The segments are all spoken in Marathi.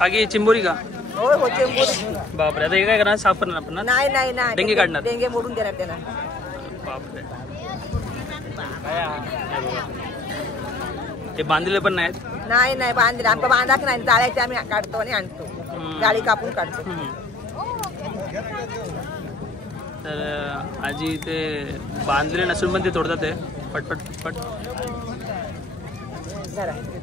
आगे चिंबोरी का? हो हो चिंबोरी। बापरे, आता हे काय करणार? साफ करणार आपण ना? नाही नाही नाही, डेंगे काढणार? डेंगे मोडून देणार त्याला। बापरे, ते बांधलेले पण नाहीत? नाही नाही बांधले, आमचं बांधाक नाही, जाळ्याचे आम्ही काढतो आणि आणतो, जाळी कापून काढतो। तर आजी ते बांधलेले नसून पण ते तोडतात ते पटपट पटपट। जरा दिले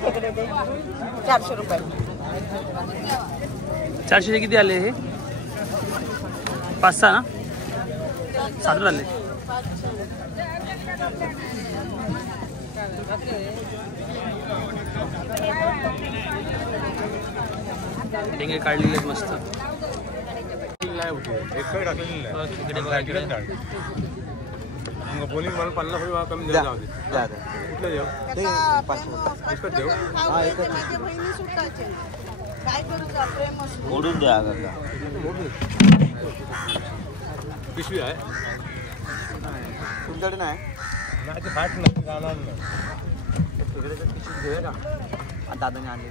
खेकडे ते 400 रुपये। 400 किती आले हे? 5-6 ना? 7 आले। डेंगे काढलेले आहेत मस्त। खेकडे बघा इकडे। बोलिंग मला 50 रुपये कमी द्या जाऊ दे। कुठलं देऊ? ते 500 एकच देऊ? हा एकच। माझ्या बहिणी सुटायचे काय करू जा, प्रेम असू मोडून द्या आता। पिशवी आहे तुमच्याकडे नाही? नाही ते फाट नाही जाणार नाही। तिकडे पिशवी घेऊया का? दादाने आणले